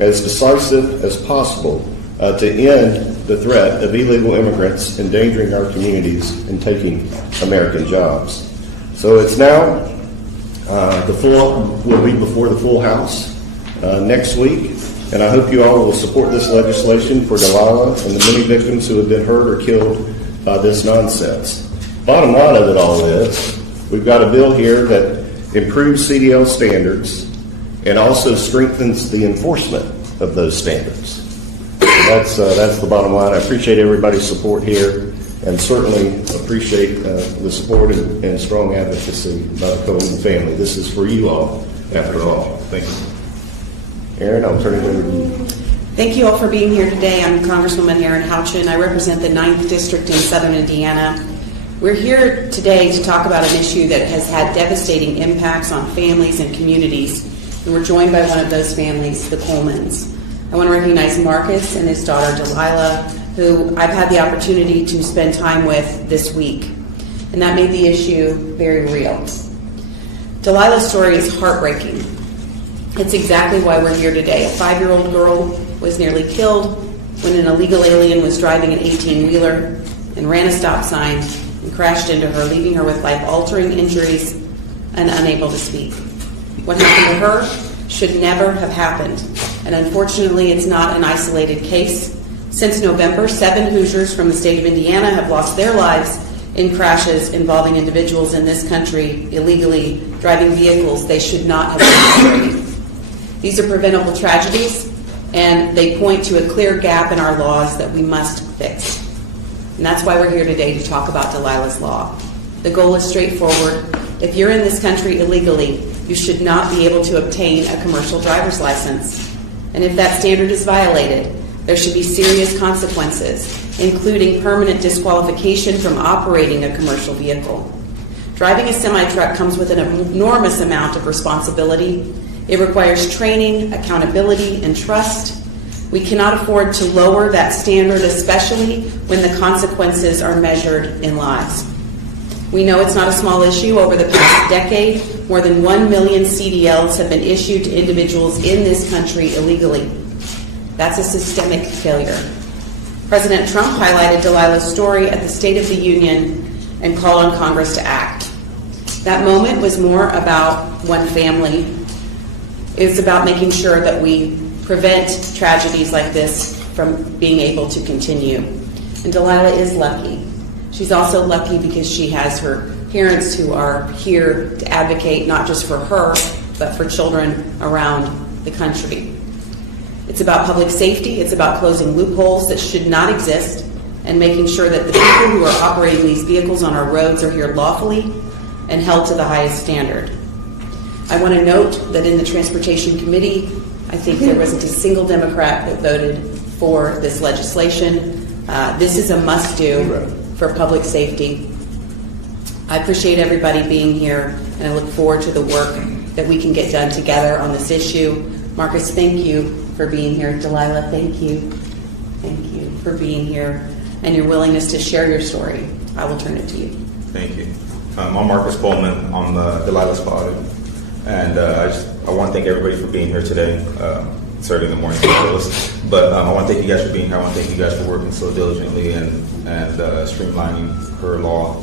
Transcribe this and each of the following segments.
as decisive as possible to end the threat of illegal immigrants endangering our communities and taking American jobs. So it's now, the full will be before the full House next week, and I hope you all will support this legislation for Delilah and the many victims who have been hurt or killed by this nonsense. Bottom line of it all is, we've got a bill here that improves CDL standards and also strengthens the enforcement of those standards. So that's the bottom line. I appreciate everybody's support here, and certainly appreciate the support and strong advocacy by the Cohen family. This is for you all, after all. Thank you. Erin, I'll turn it over to you. Thank you all for being here today. I'm Congresswoman Erin Houchin. I represent the 9th District in Southern Indiana. We're here today to talk about an issue that has had devastating impacts on families and communities, and we're joined by one of those families, the Colemans. I want to recognize Marcus and his daughter Delilah, who I've had the opportunity to spend time with this week, and that made the issue very real. Delilah's story is heartbreaking. It's exactly why we're here today. A 5-year-old girl was nearly killed when an illegal alien was driving an 18-wheeler and ran a stop sign and crashed into her, leaving her with life-altering injuries and unable to speak. What happened to her should never have happened, and unfortunately it's not an isolated case. Since November, 7 Hoosiers from the state of Indiana have lost their lives in crashes involving individuals in this country illegally driving vehicles they should not have been operating. These are preventable tragedies, and they point to a clear gap in our laws that we must fix. And that's why we're here today to talk about Delilah's Law. The goal is straightforward. If you're in this country illegally, you should not be able to obtain a commercial driver's license. And if that standard is violated, there should be serious consequences, including permanent disqualification from operating a commercial vehicle. Driving a semi-truck comes with an enormous amount of responsibility. It requires training, accountability, and trust. We cannot afford to lower that standard, especially when the consequences are measured in lives. We know it's not a small issue. Over the past decade, more than 1 million CDLs have been issued to individuals in this country illegally. That's a systemic failure. President Trump highlighted Delilah's story at the State of the Union and called on Congress to act. That moment was more about one family. It's about making sure that we prevent tragedies like this from being able to continue. And Delilah is lucky. She's also lucky because she has her parents who are here to advocate not just for her, but for children around the country. It's about public safety. It's about closing loopholes that should not exist and making sure that the people who are operating these vehicles on our roads are here lawfully and held to the highest standard. I want to note that in the Transportation Committee, I think there wasn't a single Democrat that voted for this legislation. This is a must-do for public safety. I appreciate everybody being here, and I look forward to the work that we can get done together on this issue. Marcus, thank you for being here. Delilah, thank you. Thank you for being here and your willingness to share your story. I will turn it to you. Thank you. I'm Marcus Coleman. I'm Delilah's father. And I want to thank everybody for being here today. It's early in the morning, but I want to thank you guys for being here. I want to thank you guys for working so diligently and streamlining her law.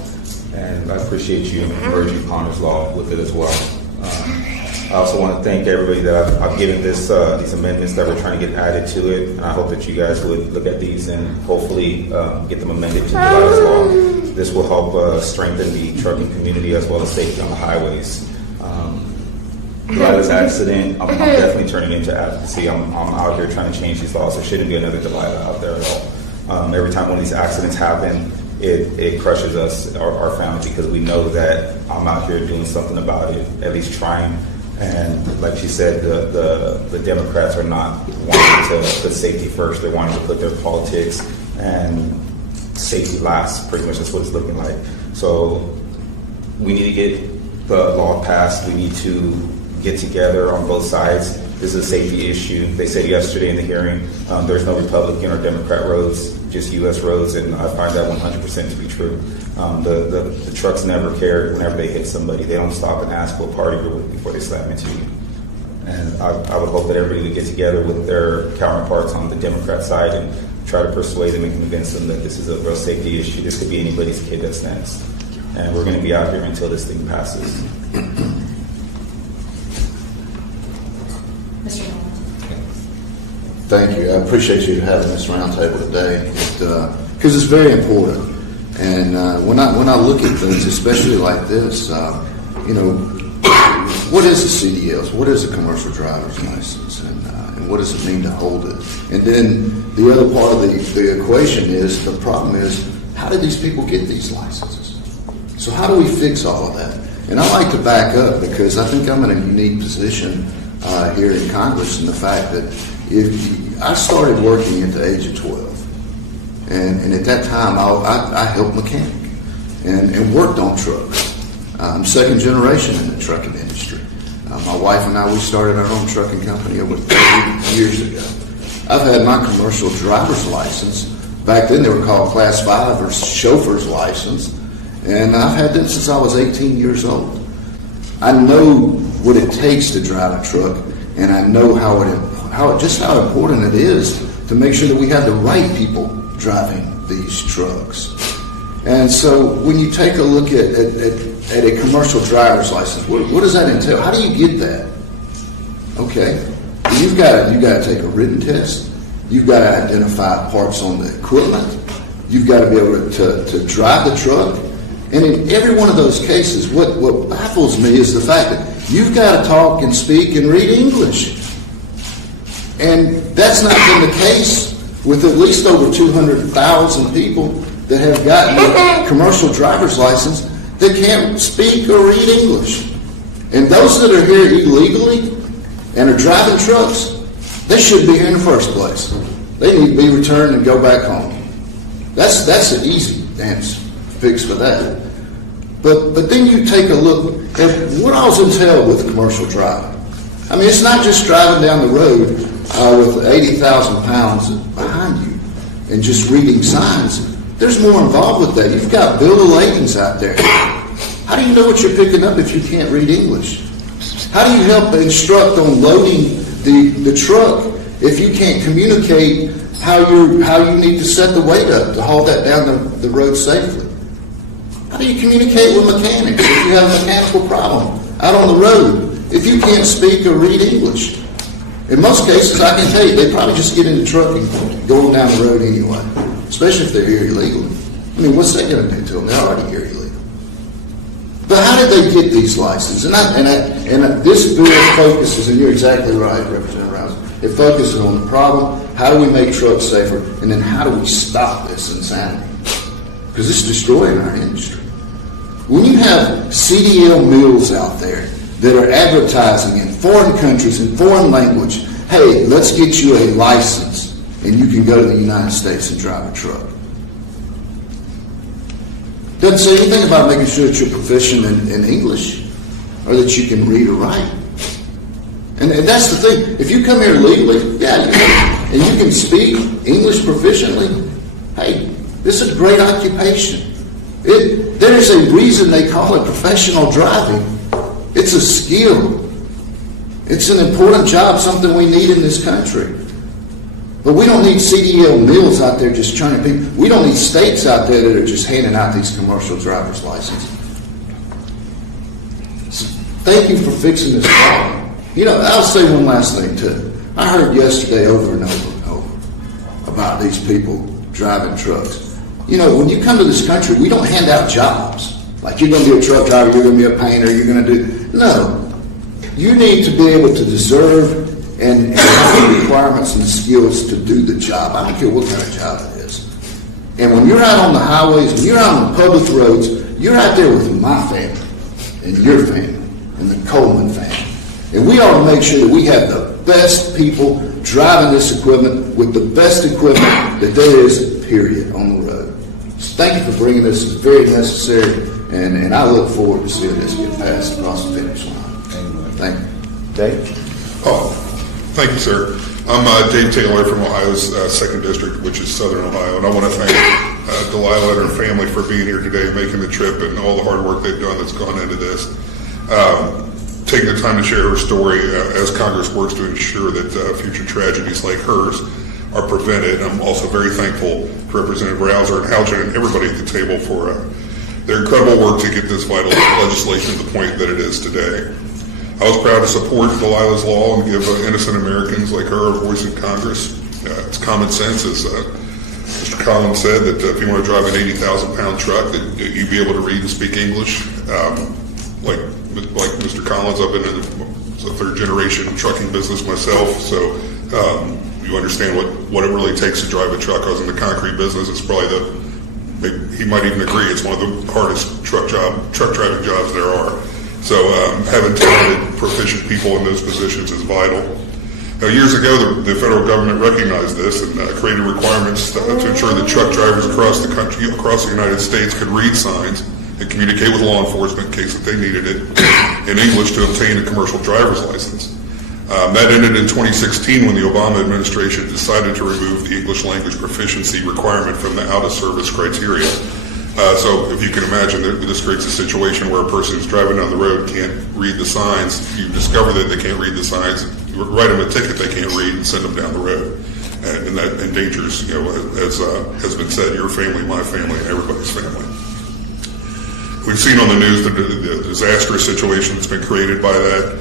And I appreciate you merging Connor's law with it as well. I also want to thank everybody that I've given these amendments that we're trying to get added to it. And I hope that you guys would look at these and hopefully get them amended to Delilah's law. This will help strengthen the trucking community as well as safety on the highways. Delilah's accident, I'm definitely turning into advocacy. I'm out here trying to change these laws. There shouldn't be another Delilah out there at all. Every time one of these accidents happen, it crushes us, our family, because we know that I'm out here doing something about it, at least trying. And like she said, the Democrats are not wanting to put safety first. They're wanting to put their politics and safety last. Pretty much that's what it's looking like. So we need to get the law passed. We need to get together on both sides. This is a safety issue. They said yesterday in the hearing, there's no Republican or Democrat roads, just U.S. roads, and I find that 100% to be true. The trucks never care whenever they hit somebody. They don't stop and ask what party you're with before they slam into you. And I would hope that everybody would get together with their counterparts on the Democrat side and try to persuade them and convince them that this is a real safety issue. This could be anybody's kid that's next. And we're going to be out here until this thing passes. Mr. Hall. Thank you. I appreciate you having this roundtable today because it's very important. And when I look at things, especially like this, what is a CDL? What is a commercial driver's license? And what does it mean to hold it? And then the other part of the equation is, the problem is, how did these people get these licenses? So how do we fix all of that? And I like to back up because I think I'm in a unique position here in Congress in the fact that if I started working at the age of 12, and at that time I helped mechanic and worked on trucks. I'm second generation in the trucking industry. My wife and I, we started our own trucking company over 30 years ago. I've had my commercial driver's license. Back then they were called Class 5 or chauffeur's license. And I've had them since I was 18 years old. I know what it takes to drive a truck, and I know how important it is to make sure that we have the right people driving these trucks. And so when you take a look at a commercial driver's license, what does that entail? How do you get that? Okay, you've got to take a written test. You've got to identify parts on the equipment. You've got to be able to drive the truck. And in every one of those cases, what baffles me is the fact that you've got to talk and speak and read English. And that's not been the case with at least over 200,000 people that have gotten a commercial driver's license that can't speak or read English. And those that are here illegally and are driving trucks, they shouldn't be here in the first place. They need to be returned and go back home. That's an easy answer. Fix for that. But then you take a look at what all's entailed with commercial driving. I mean, it's not just driving down the road with 80,000 pounds behind you and just reading signs. There's more involved with that. You've got bill of ladings out there. How do you know what you're picking up if you can't read English? How do you help instruct on loading the truck if you can't communicate how you need to set the weight up to haul that down the road safely? How do you communicate with mechanics if you have a mechanical problem out on the road if you can't speak or read English? In most cases, I can tell you, they probably just get in the truck and go down the road anyway, especially if they're here illegally. I mean, what's that going to do to them? They're already here illegally. But how did they get these licenses? And this bill focuses, and you're exactly right, Representative Rouse, it focuses on the problem, how do we make trucks safer, and then how do we stop this insanity? Because it's destroying our industry. When you have CDL mills out there that are advertising in foreign countries, in foreign language, hey, let's get you a license and you can go to the United States and drive a truck. Doesn't say anything about making sure that you're proficient in English or that you can read or write. And that's the thing. If you come here legally, and you can speak English proficiently, hey, this is a great occupation. There is a reason they call it professional driving. It's a skill. It's an important job, something we need in this country. But we don't need CDL mills out there just churning people. We don't need states out there that are just handing out these commercial driver's licenses. So thank you for fixing this problem. I'll say one last thing too. I heard yesterday over and over and over about these people driving trucks. When you come to this country, we don't hand out jobs. Like, you're going to be a truck driver, you're going to be a painter, you're going to do... No. You need to be able to deserve and have the requirements and skills to do the job. I don't care what kind of job it is. And when you're out on the highways, when you're out on the public roads, you're out there with my family and your family and the Coleman family. And we ought to make sure that we have the best people driving this equipment with the best equipment that there is, period, on the road. So thank you for bringing this. It's very necessary, and I look forward to seeing this get passed across the finish line. Thank you. Dave? Oh, thank you, sir. I'm Dave Taylor from Ohio's 2nd District, which is Southern Ohio, and I want to thank Delilah and her family for being here today, making the trip, and all the hard work they've done that's gone into this. taking the time to share her story as Congress works to ensure that future tragedies like hers are prevented. I'm also very thankful to Representative Rouser and Houchin and everybody at the table for their incredible work to get this vital legislation to the point that it is today. I was proud to support Delilah's law and give innocent Americans like her a voice in Congress. It's common sense, as Mr. Collins said, that if you want to drive an 80,000-pound truck, that you'd be able to read and speak English. Like Mr. Collins, I've been in the third-generation trucking business myself, so you understand what it really takes to drive a truck. I was in the concrete business. It's probably he might even agree, it's one of the hardest truck driving jobs there are. So having talented, proficient people in those positions is vital. Now, years ago, the federal government recognized this and created requirements to ensure that truck drivers across the country, across the United States, could read signs and communicate with law enforcement in case that they needed it in English to obtain a commercial driver's license. That ended in 2016 when the Obama administration decided to remove the English language proficiency requirement from the out-of-service criteria. So if you can imagine, this creates a situation where a person who's driving down the road can't read the signs. You discover that they can't read the signs, you write them a ticket they can't read and send them down the road. And that endangers, as has been said, your family, my family, and everybody's family. We've seen on the news the disastrous situation that's been created by that.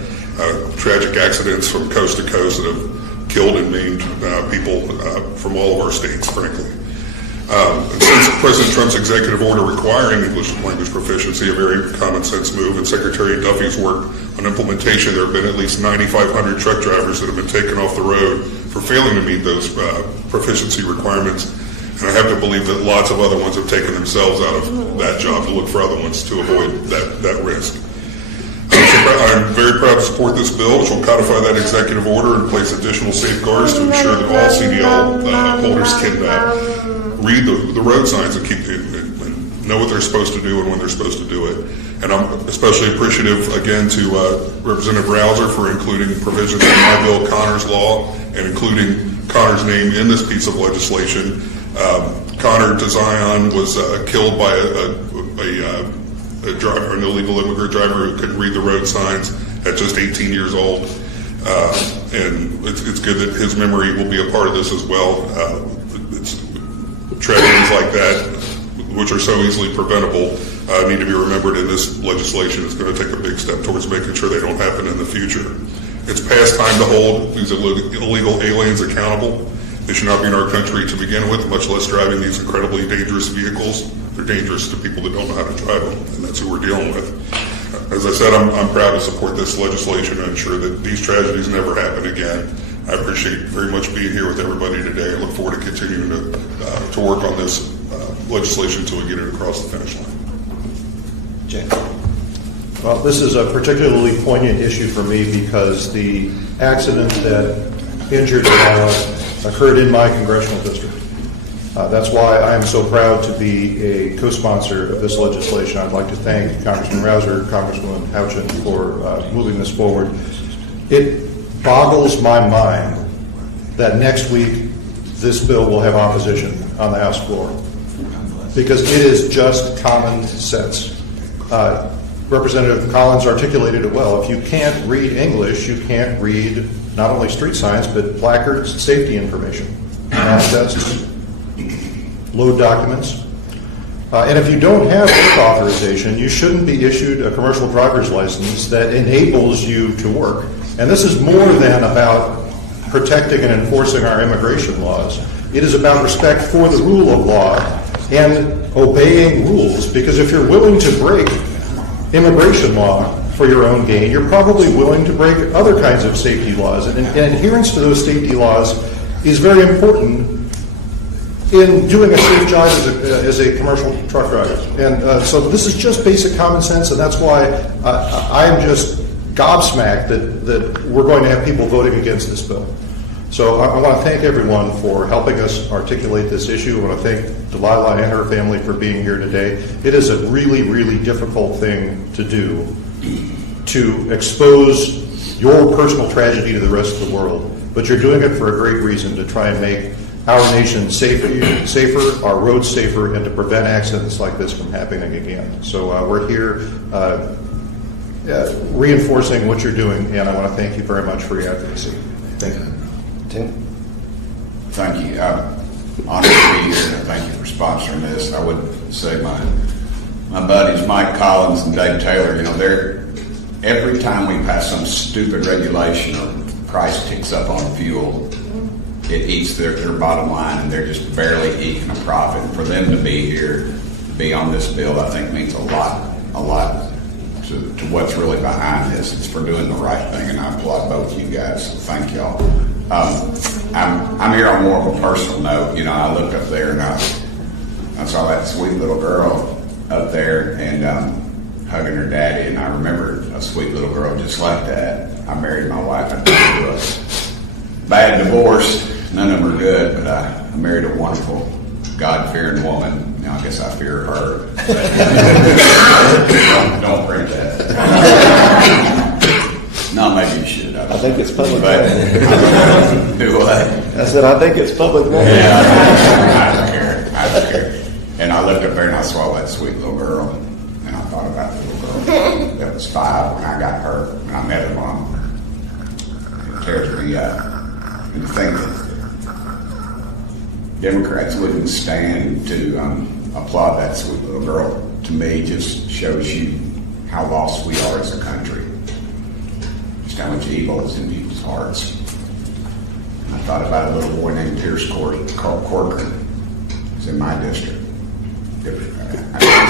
Tragic accidents from coast to coast that have killed and maimed people from all of our states, frankly. And since President Trump's executive order requiring English language proficiency, a very common sense move, and Secretary Duffy's work on implementation, there have been at least 9,500 truck drivers that have been taken off the road for failing to meet those proficiency requirements. And I have to believe that lots of other ones have taken themselves out of that job to look for other ones to avoid that risk. I'm very proud to support this bill, which will codify that executive order and place additional safeguards to ensure that all CDL holders can read the road signs and know what they're supposed to do and when they're supposed to do it. And I'm especially appreciative, again, to Representative Rouser for including provisions in my bill, Connor's Law, and including Connor's name in this piece of legislation. Connor Zion was killed by an illegal immigrant driver who couldn't read the road signs at just 18 years old. And it's good that his memory will be a part of this as well. It's tragedies like that, which are so easily preventable, need to be remembered in this legislation. It's going to take a big step towards making sure they don't happen in the future. It's past time to hold these illegal aliens accountable. They should not be in our country to begin with, much less driving these incredibly dangerous vehicles. They're dangerous to people that don't know how to drive them, and that's who we're dealing with. As I said, I'm proud to support this legislation and ensure that these tragedies never happen again. I appreciate very much being here with everybody today. I look forward to continuing to work on this legislation until we get it across the finish line. James. Well, this is a particularly poignant issue for me because the accident that injured Delilah occurred in my congressional district. That's why I am so proud to be a co-sponsor of this legislation. I'd like to thank Congressman Rouser, Congresswoman Houchin for moving this forward. It boggles my mind that next week this bill will have opposition on the House floor because it is just common sense. Representative Collins articulated it well. If you can't read English, you can't read not only street signs, but placards, safety information, manifests, load documents. And if you don't have work authorization, you shouldn't be issued a commercial driver's license that enables you to work. And this is more than about protecting and enforcing our immigration laws. It is about respect for the rule of law and obeying rules, because if you're willing to break immigration law for your own gain, you're probably willing to break other kinds of safety laws. And adherence to those safety laws is very important in doing a safe job as a commercial truck driver. And so this is just basic common sense, and that's why I am just gobsmacked that we're going to have people voting against this bill. So I want to thank everyone for helping us articulate this issue. I want to thank Delilah and her family for being here today. It is a really, really difficult thing to do, to expose your personal tragedy to the rest of the world. But you're doing it for a great reason, to try and make our nation safer, our roads safer, and to prevent accidents like this from happening again. So we're here reinforcing what you're doing, and I want to thank you very much for your advocacy. Thank you. Tim? Thank you. I'm honored to be here, and thank you for sponsoring this. I would say my buddies Mike Collins and Dave Taylor, every time we pass some stupid regulation or price ticks up on fuel, it eats their bottom line, and they're just barely eking a profit. And for them to be here, to be on this bill, I think means a lot to what's really behind this. It's for doing the right thing, and I applaud both of you guys. So thank y'all. I'm here on more of a personal note. I looked up there and I saw that sweet little girl up there and hugging her daddy, and I remember a sweet little girl just like that. I married my wife. I did a bad divorce. None of them are good, but I married a wonderful, God-fearing woman. I guess I fear her. don't print that. No, maybe you should. I think it's public. Do what? I said, I think it's public. Yeah, I don't care. And I looked up there and I saw that sweet little girl, and I thought about the little girl that was 5 when I got hurt, and I met her mom. It tears me up. And to think that Democrats wouldn't stand to applaud that sweet little girl, to me, just shows you how lost we are as a country. Just how much evil is in people's hearts. And I thought about a little boy named Pierce Corcoran. He's in my district. I know his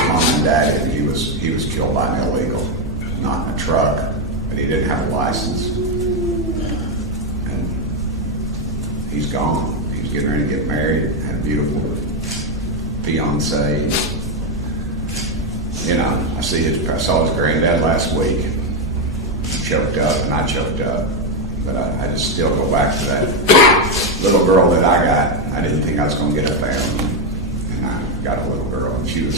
mom and dad, and he was killed by an illegal, not in a truck, but he didn't have a license. And he's gone. He's getting ready to get married, had a beautiful fiance. I saw his granddad last week. He choked up, and I choked up. But I just still go back to that little girl that I got. I didn't think I was going to get a family, and I got a little girl, and she would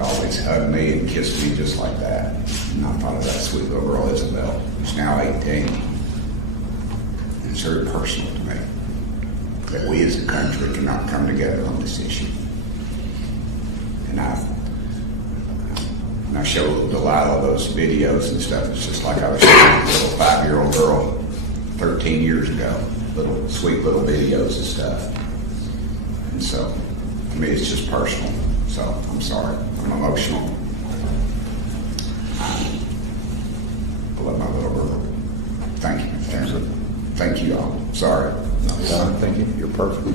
always hug me and kiss me just like that. And I thought of that sweet little girl, Isabel, who's now 18. And it's very personal to me that we as a country cannot come together on this issue. And I showed Delilah those videos and stuff. It's just like I was showing a little 5-year-old girl 13 years ago, little sweet little videos and stuff. And so, to me, it's just personal. So, I'm sorry. I'm emotional. I love my little girl. Thank you. Thank you all. Sorry. Thank you. You're perfect.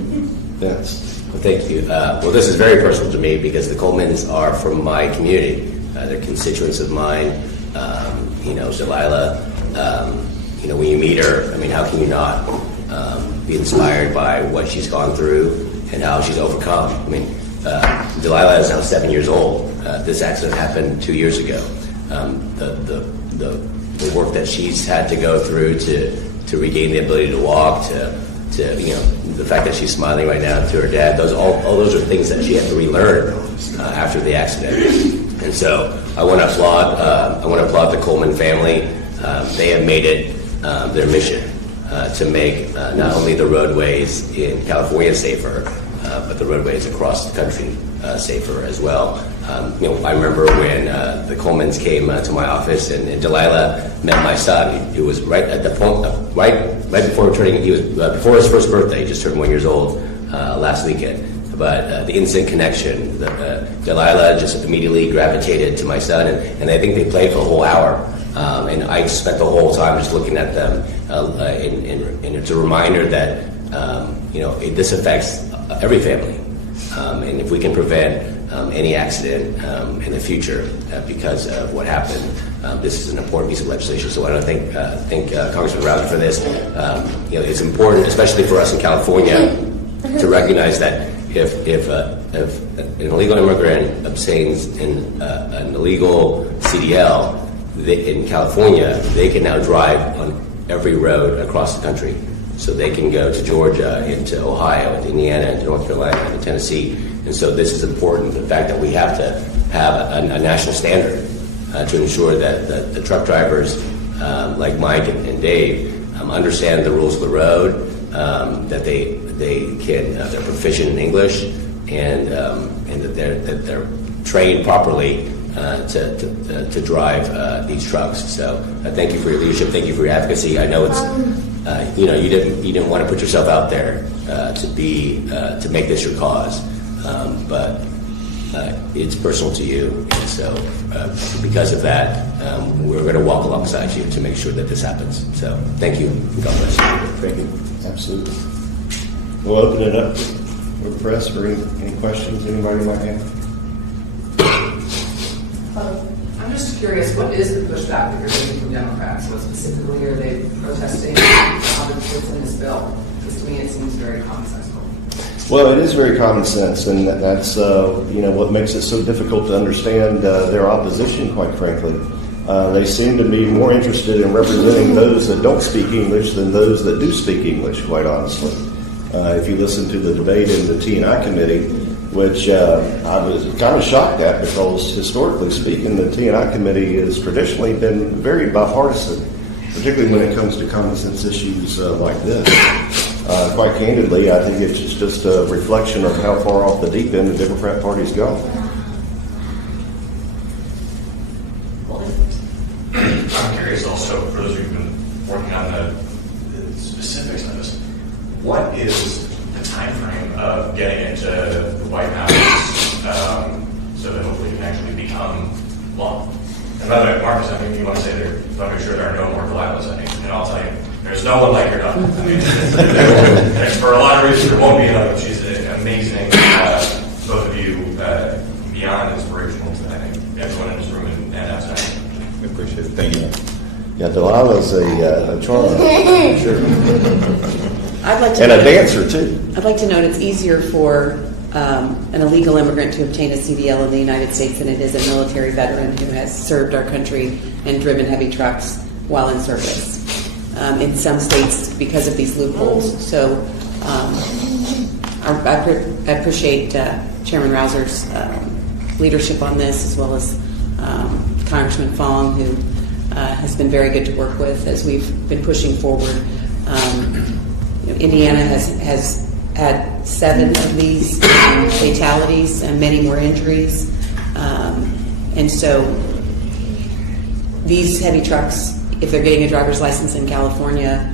Yes. Well, thank you. Well, this is very personal to me because the Colemans are from my community. They're constituents of mine. Delilah, when you meet her, how can you not be inspired by what she's gone through and how she's overcome? Delilah is now 7 years old. This accident happened 2 years ago. The work that she's had to go through to regain the ability to walk, to the fact that she's smiling right now to her dad, all those are things that she had to relearn after the accident. And so I want to applaud the Coleman family. They have made it their mission to make not only the roadways in California safer, but the roadways across the country safer as well. I remember when the Colemans came to my office and Delilah met my son. He was right at the point, right before turning. He was before his first birthday. He just turned 1 year old last weekend. But the instant connection, Delilah just immediately gravitated to my son, and I think they played for a whole hour. And I spent the whole time just looking at them, and it's a reminder that this affects every family, and if we can prevent any accident in the future because of what happened, this is an important piece of legislation. So I want to thank Congressman Rouser for this. It's important, especially for us in California, to recognize that if an illegal immigrant obtains an illegal CDL in California, they can now drive on every road across the country. So they can go to Georgia, into Ohio, into Indiana, into North Carolina, into Tennessee. And so this is important, the fact that we have to have a national standard to ensure that the truck drivers like Mike and Dave understand the rules of the road, that they're proficient in English, and that they're trained properly to drive these trucks. So thank you for your leadership. Thank you for your advocacy. I know it's you didn't want to put yourself out there to make this your cause, but it's personal to you, and so because of that, we're going to walk alongside you to make sure that this happens. So thank you. God bless you. Thank you. Absolutely. We'll open it up for the press for any questions anybody might have. I'm just curious, what is the pushback that you're getting from Democrats? What specifically are they protesting what's in this bill? Because to me it seems very commonsensical. Well, it is very common sense, and that's what makes it so difficult to understand their opposition, quite frankly. They seem to be more interested in representing those that don't speak English than those that do speak English, quite honestly. If you listen to the debate in the T&I committee, which I was kind of shocked at, because historically speaking, the T&I committee has traditionally been very bipartisan, particularly when it comes to common sense issues like this. Quite candidly, I think it's just a reflection of how far off the deep end the Democrat Party's gone. I'm curious also, for those of you who've been working on the specifics of this, what is the time frame of getting into the White House so that hopefully it can actually become law? And by the way, Marcus, I think you want to say there, to make sure there are no more Delilahs, I think, and I'll tell you, there's no one like your daughter. I mean, for a lot of reasons, there won't be another. She's amazing. Both of you, beyond inspirational to, I think, everyone in this room and outside. We appreciate it. Thank you. Yeah, Delilah's a charmer, sure. I'd like to And a dancer, too. I'd like to note it's easier for an illegal immigrant to obtain a CDL in the United States than it is a military veteran who has served our country and driven heavy trucks while in service. In some states, because of these loopholes. So I appreciate Chairman Rausser's leadership on this, as well as Congressman Fong, who has been very good to work with as we've been pushing forward. Indiana has had 7 of these fatalities and many more injuries. And so these heavy trucks, if they're getting a driver's license in California,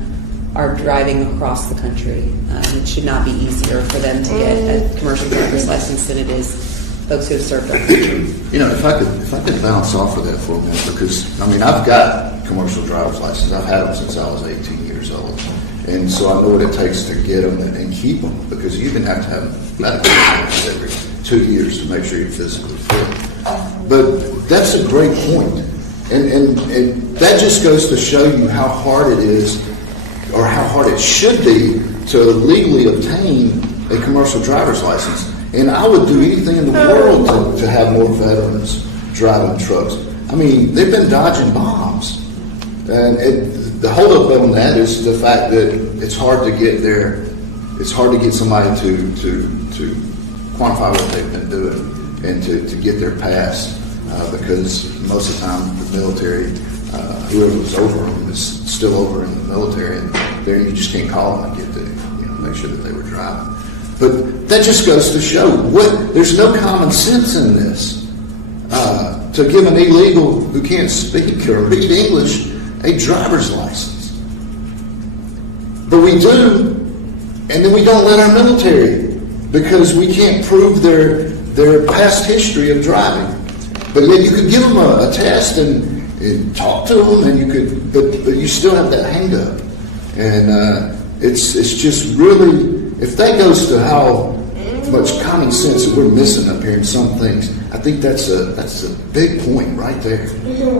are driving across the country. It should not be easier for them to get a commercial driver's license than it is folks who have served our country. If I could bounce off of that for a minute, because I've got commercial driver's licenses. I've had them since I was 18 years old, and so I know what it takes to get them and keep them, because you even have to have medical insurance every 2 years to make sure you're physically fit. But that's a great point. And that just goes to show you how hard it is, or how hard it should be, to legally obtain a commercial driver's license. And I would do anything in the world to have more veterans driving trucks. I mean, they've been dodging bombs. And the holdup on that is the fact that it's hard to get there. It's hard to get somebody to quantify what they've been doing and to get their pass. Because most of the time the military, whoever was over them is still over in the military, and there you just can't call them and get to make sure that they were driving. But that just goes to show there's no common sense in this. To give an illegal who can't speak or read English a driver's license. But we do, and then we don't let our military, because we can't prove their past history of driving. But yet you could give them a test and talk to them, and you could, but you still have that hang up. And it's just really, if that goes to how much common sense that we're missing up here in some things, I think that's a big point right there.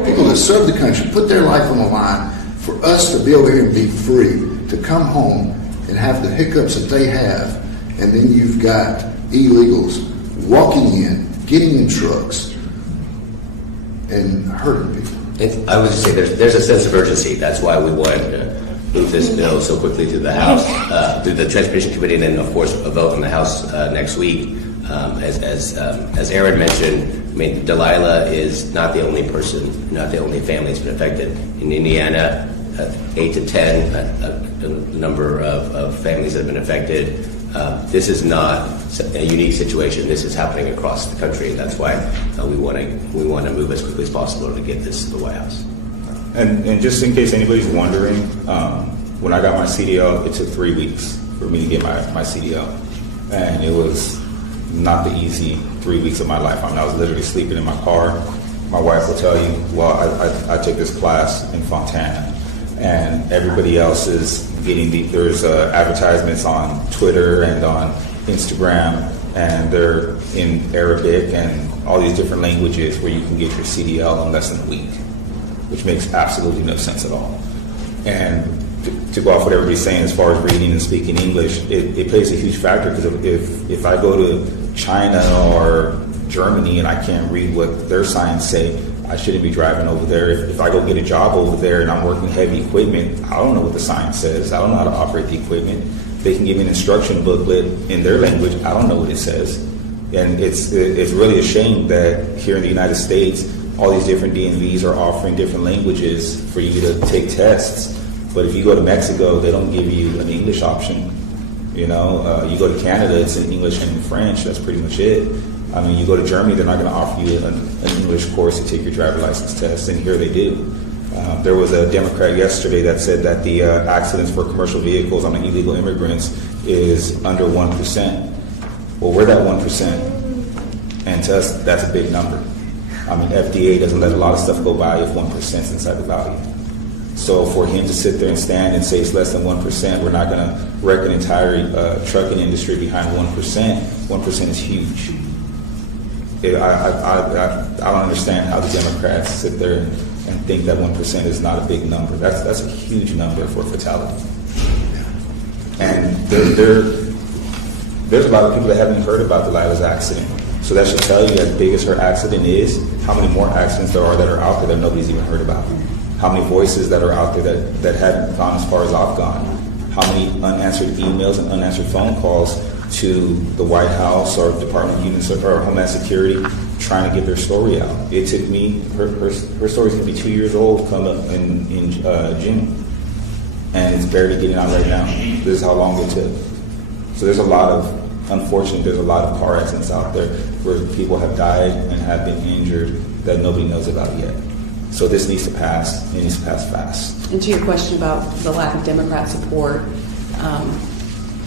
People that serve the country, put their life on the line for us to be over here and be free, to come home and have the hiccups that they have, and then you've got illegals walking in, getting in trucks, and hurting people. I would just say there's a sense of urgency. That's why we wanted to move this bill so quickly through the House, through the Transportation Committee, and then, of course, a vote in the House next week. As Aaron mentioned, I mean, Delilah is not the only person, not the only family that's been affected. In Indiana, 8 to 10, a number of families that have been affected. This is not a unique situation. This is happening across the country, and that's why we want to move as quickly as possible to get this to the White House. And just in case anybody's wondering, when I got my CDL, it took 3 weeks for me to get my CDL, and it was not the easy 3 weeks of my life. I mean, I was literally sleeping in my car. My wife will tell you, well, I took this class in Fontana, and everybody else is getting there's advertisements on Twitter and on Instagram, and they're in Arabic and all these different languages where you can get your CDL in less than a week, which makes absolutely no sense at all. And to go off what everybody's saying as far as reading and speaking English, it plays a huge factor, because if I go to China or Germany and I can't read what their signs say, I shouldn't be driving over there. If I go get a job over there and I'm working heavy equipment, I don't know what the sign says. I don't know how to operate the equipment. They can give me an instruction booklet in their language. I don't know what it says. And it's really a shame that here in the United States, all these different DMVs are offering different languages for you to take tests. But if you go to Mexico, they don't give you an English option. You know, you go to Canada, it's in English and French. That's pretty much it. I mean, you go to Germany, they're not going to offer you an English course to take your driver license test, and here they do. There was a Democrat yesterday that said that the accidents for commercial vehicles on the illegal immigrants is under 1%. Well, we're that 1%, and to us, that's a big number. I mean, FDA doesn't let a lot of stuff go by if 1% is inside the value. So for him to sit there and stand and say it's less than 1%, we're not going to wreck an entire trucking industry behind 1%. 1% is huge. I don't understand how the Democrats sit there and think that 1% is not a big number. That's a huge number for fatality. And there's a lot of people that haven't heard about Delilah's accident. So that should tell you, as big as her accident is, how many more accidents there are that are out there that nobody's even heard about. How many voices that are out there that haven't gone as far as I've gone. How many unanswered emails and unanswered phone calls to the White House or Department of Homeland Security trying to get their story out. It took me, her story's going to be 2 years old come up in June. And it's barely getting out right now. This is how long it took. So there's a lot of car accidents out there where people have died and have been injured that nobody knows about yet. So this needs to pass, and it needs to pass fast. And to your question about the lack of Democrat support,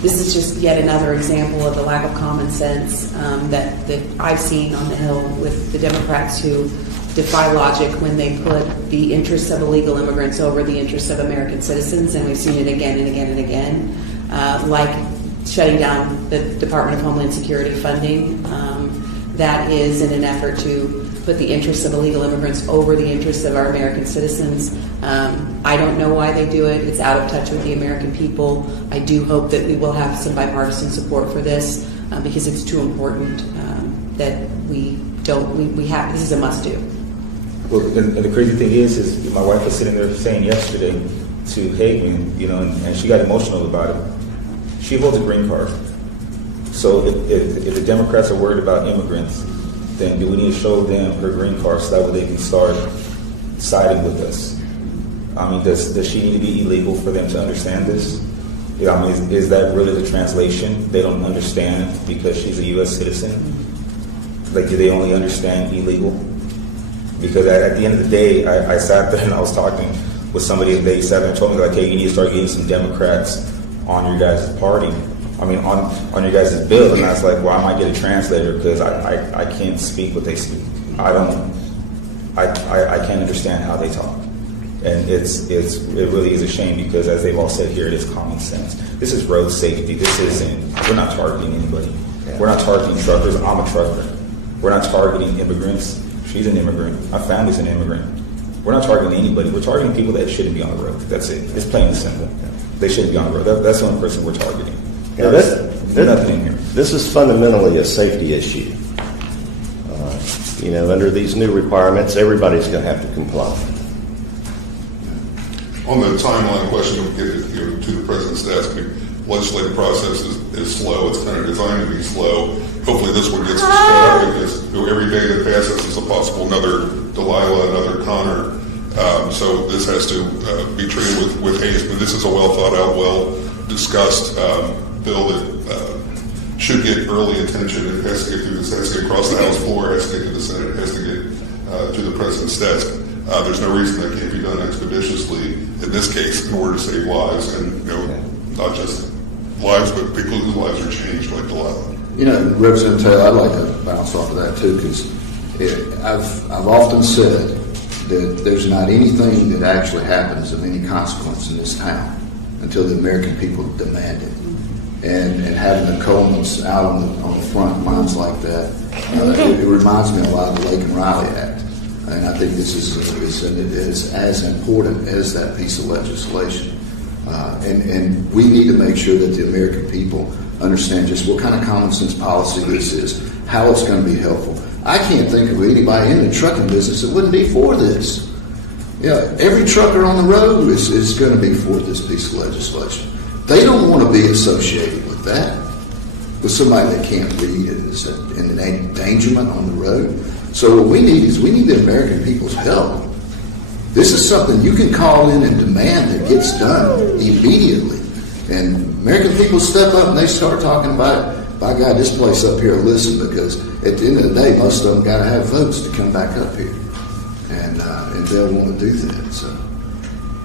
this is just yet another example of the lack of common sense that I've seen on the Hill with the Democrats who defy logic when they put the interests of illegal immigrants over the interests of American citizens, and we've seen it again and again and again, like shutting down the Department of Homeland Security funding. That is in an effort to put the interests of illegal immigrants over the interests of our American citizens. I don't know why they do it. It's out of touch with the American people. I do hope that we will have some bipartisan support for this because it's too important that this is a must-do. Well, and the crazy thing is my wife was sitting there saying yesterday to Hagan, and she got emotional about it. She holds a green card. So if the Democrats are worried about immigrants, then do we need to show them her green card so that way they can start siding with us? I mean, does she need to be illegal for them to understand this? I mean, is that really the translation? They don't understand because she's a U.S. citizen? Like, do they only understand illegal? Because at the end of the day, I sat there and I was talking with somebody, and they sat there and told me, like, hey, you need to start getting some Democrats on your guys' party. I mean, on your guys' bill. And I was like, well, I might get a translator because I can't speak what they speak. I can't understand how they talk. And it really is a shame because, as they've all said here, it is common sense. This is road safety. We're not targeting anybody. We're not targeting truckers. I'm a trucker. We're not targeting immigrants. She's an immigrant. My family's an immigrant. We're not targeting anybody. We're targeting people that shouldn't be on the road. That's it. It's plain and simple. They shouldn't be on the road. That's the only person we're targeting. Yeah, There's nothing in here. This is fundamentally a safety issue. Under these new requirements, everybody's going to have to comply. On the timeline question of getting to the president's desk, the legislative process is slow. It's kind of designed to be slow. Hopefully this one gets sped up because every day that passes is a possible another Delilah, another Connor. So this has to be treated with haste. But this is a well thought out, well discussed bill that should get early attention. It has to get through this, has to get across the House floor, it has to get to the Senate, it has to get to the President's desk. There's no reason that can't be done expeditiously in this case in order to save lives, and not just lives, but people whose lives are changed like Delilah. Representative Taylor, I'd like to bounce off of that too, because I've often said that there's not anything that actually happens of any consequence in this town until the American people demand it. And having the Colemans out on the front lines like that, it reminds me a lot of the Lake and Riley Act. And I think this is as important as that piece of legislation. And we need to make sure that the American people understand just what kind of common sense policy this is, how it's going to be helpful. I can't think of anybody in the trucking business that wouldn't be for this. Every trucker on the road is going to be for this piece of legislation. They don't want to be associated with that, with somebody that can't read and is in endangerment on the road. So what we need is the American people's help. This is something you can call in and demand that gets done immediately. And American people step up and they start talking about, by God, this place up here, listen, because at the end of the day, most of them got to have votes to come back up here. And they'll want to do that. So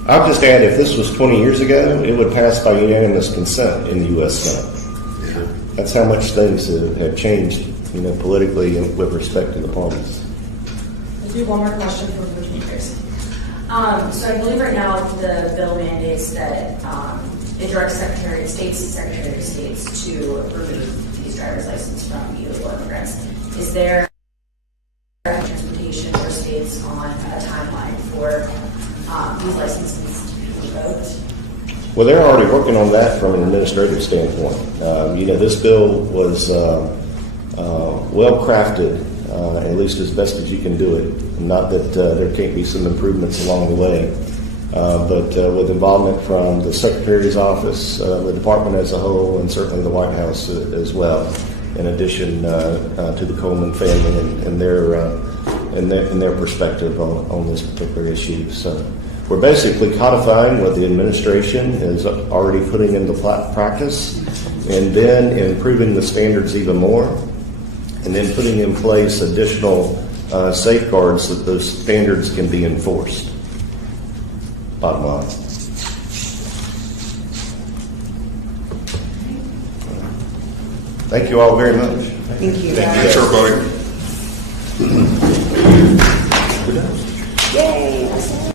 I'll just add, if this was 20 years ago, it would pass by unanimous consent in the U.S. Senate. Yeah. That's how much things have changed, politically and with respect to the parties. We'll do one more question for the speakers. So I believe right now the bill mandates that it directs Secretary of States to remove these driver's license from illegal immigrants. Is there transportation for states on a timeline for these licenses to be revoked? Well, they're already working on that from an administrative standpoint. This bill was well crafted, at least as best as you can do it. Not that there can't be some improvements along the way, but with involvement from the Secretary's office, the department as a whole, and certainly the White House as well, in addition to the Coleman family and their perspective on this particular issue. So we're basically codifying what the administration is already putting into practice, and then improving the standards even more, and then putting in place additional safeguards that those standards can be enforced. Bottom line. Thank you all very much. Thank you. Thanks, everybody. Yay!